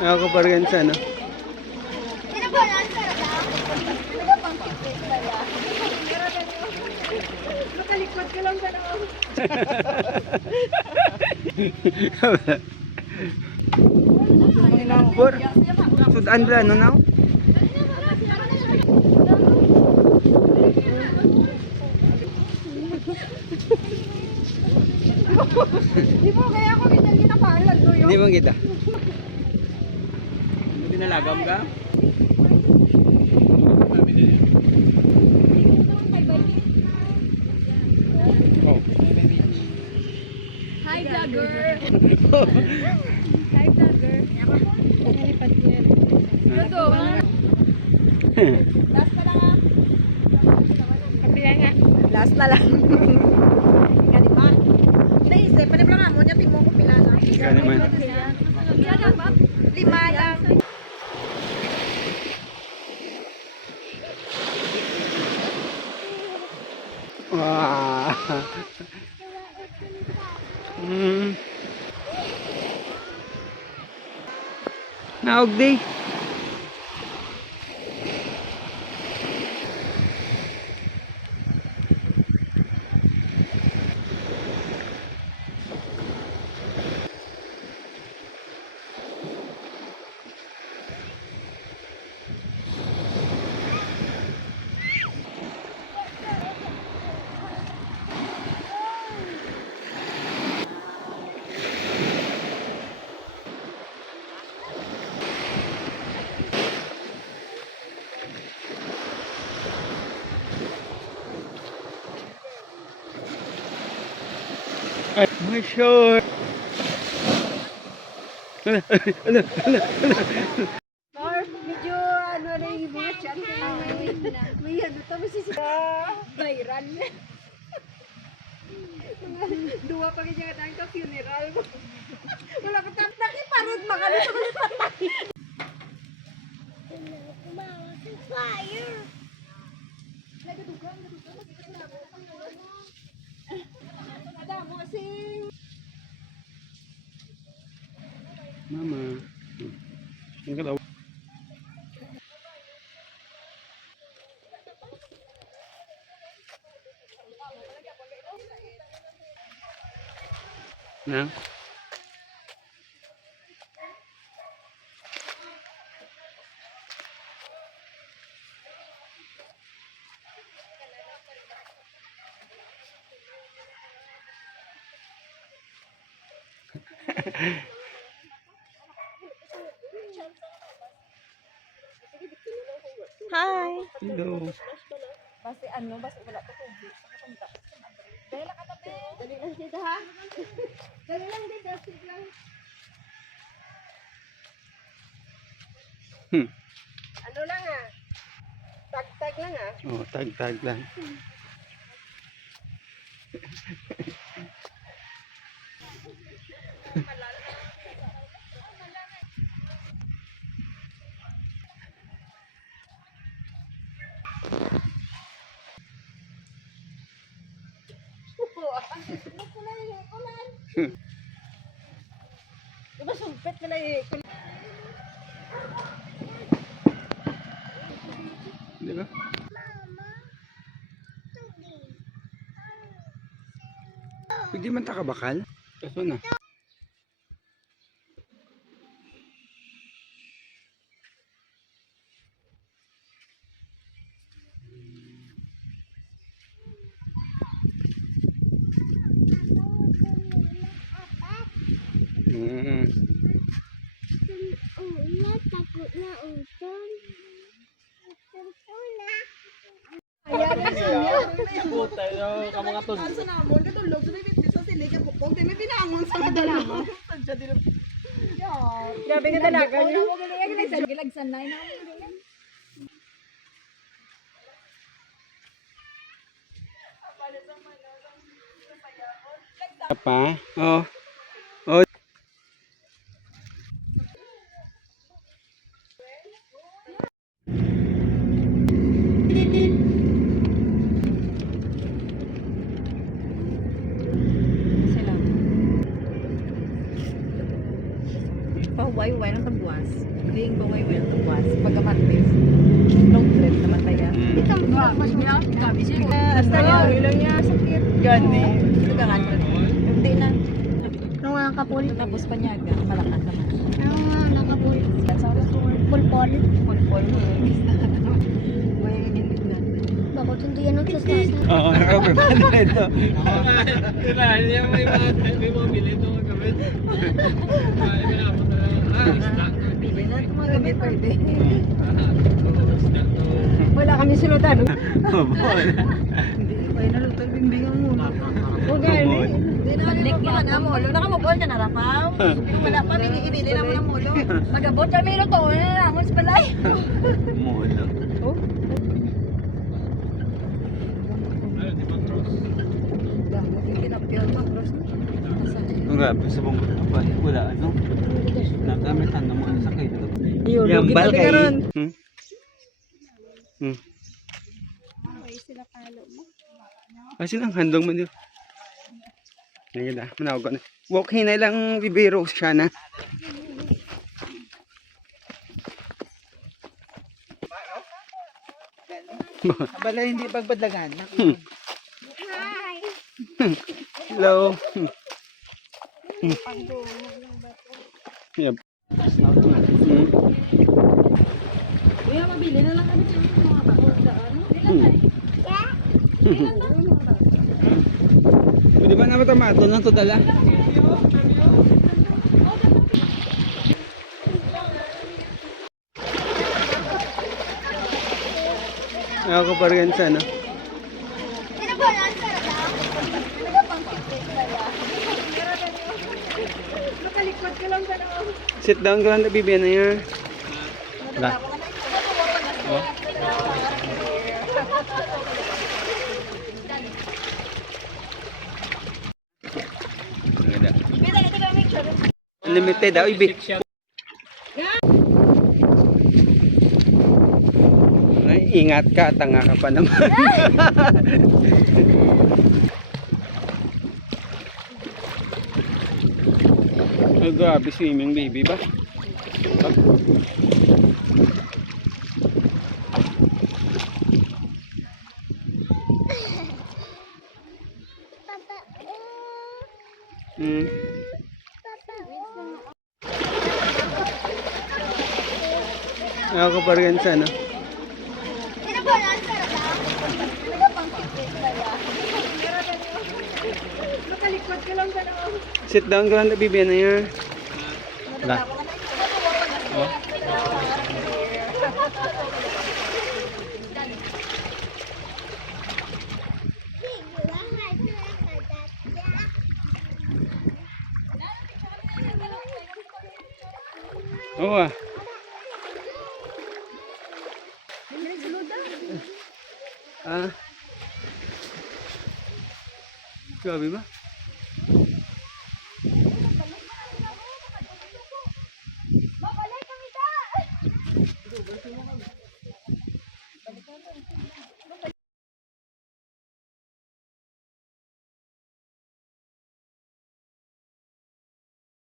Mga kapargansa, no? Ano ba yan? Ano ba pang kipit pala? Makalikot ka lang sa loob. Por, sudan ba, ano now? Di mo kaya ako ganyan ginapalag ko yun. Hindi mo kita. Hindi nalagam ka? Oh. Hi vlogger. Hi vlogger. Nalipat ko yan. Ito. Last na lang ah. Kapila nga. Last na lang. Ika diba? Naisip, pa lang nga mo niya timo ko pila lang. Ika naman. Pila lang ba? 5 lang. Wah. Naog di. Ay, my short. Or medyo ano na yung mga chan may ano to masisira viral. Dua pa kanya tayong ka funeral. Wala pa tayong nakiparod makalit sa patay. Fire. Ada mo sing Mama. Ang kalaw. Na? Hi. Hello. Basta ano, basta wala to tubig. Nakapunta. Dali lang katabi. Dali lang dito ha. Dali lang dito. Sige lang. Ano lang ah. Tag-tag lang ah. Oh, tag-tag lang. Diba sumpet ka na eh. Di ba? Pwede man takabakal? Kaso na. Takut na utol. Puta yun, ka mga to. Sa namon, katulog sa may sa sili ka pupog, may binangon sa kadala. Grabe ka talaga niyo. Gilagsan na ina. Pa? Oh. Oh. pahuway-huway ng tabuas. Ring pahuway-huway ng tabuas. Pagka-Martes. Long trip naman tayo. Hasta yun. Ilang niya sakit. Gani. Tugangan mo. Hindi na. Nung mga kapulit. Tapos panyaga. Malakas naman. Nung mga nakapulit. Sa oras ko. Pulpol. Pulpol. May hindi na. Bakit hindi yan nagsasas? Oo, nakapagpapala ito. May mga bilhin ito kagawin. Pili na ito mga gabi pwede. Wala kami sulutan. Hindi pa yun naluto. Bimbingan muna. O gani. Hindi na kami mapakan na molo. Nakamabol ka na rapaw. Wala pa. Ibili na mo na molo. Magabot kami luto. Wala na namon sa balay. Mulo. Oh. Ang grabe, sa bang pa. Wala ano. Nagamitan na mo ano sa kayo. Yun, Yambal kita kay. karon. Kasi lang handong man yun. Ngayon na, manawag ko na. Walk hinay lang bibiro siya na. Bala hindi pagbadlagan. Hello. Yep. Kuya, mabili na lang kami dyan ng mga bakot ka, ano? Pwede ba naman tamato lang ito dala? Ayaw ko pa rin sa ano. Makalikot ka lang sa Sit down ka lang na bibigyan na yan. Wala. Unlimited daw, ibig. Ay, ingat ka, tanga ka pa naman. Oh, grabe swimming baby ba? Hmm. Ako pa rin sa ano. Makalikot ka lang sa Sit down ka lang na bibigyan na yan. Wala. Oh. Oo ah. Ah. Grabe ba?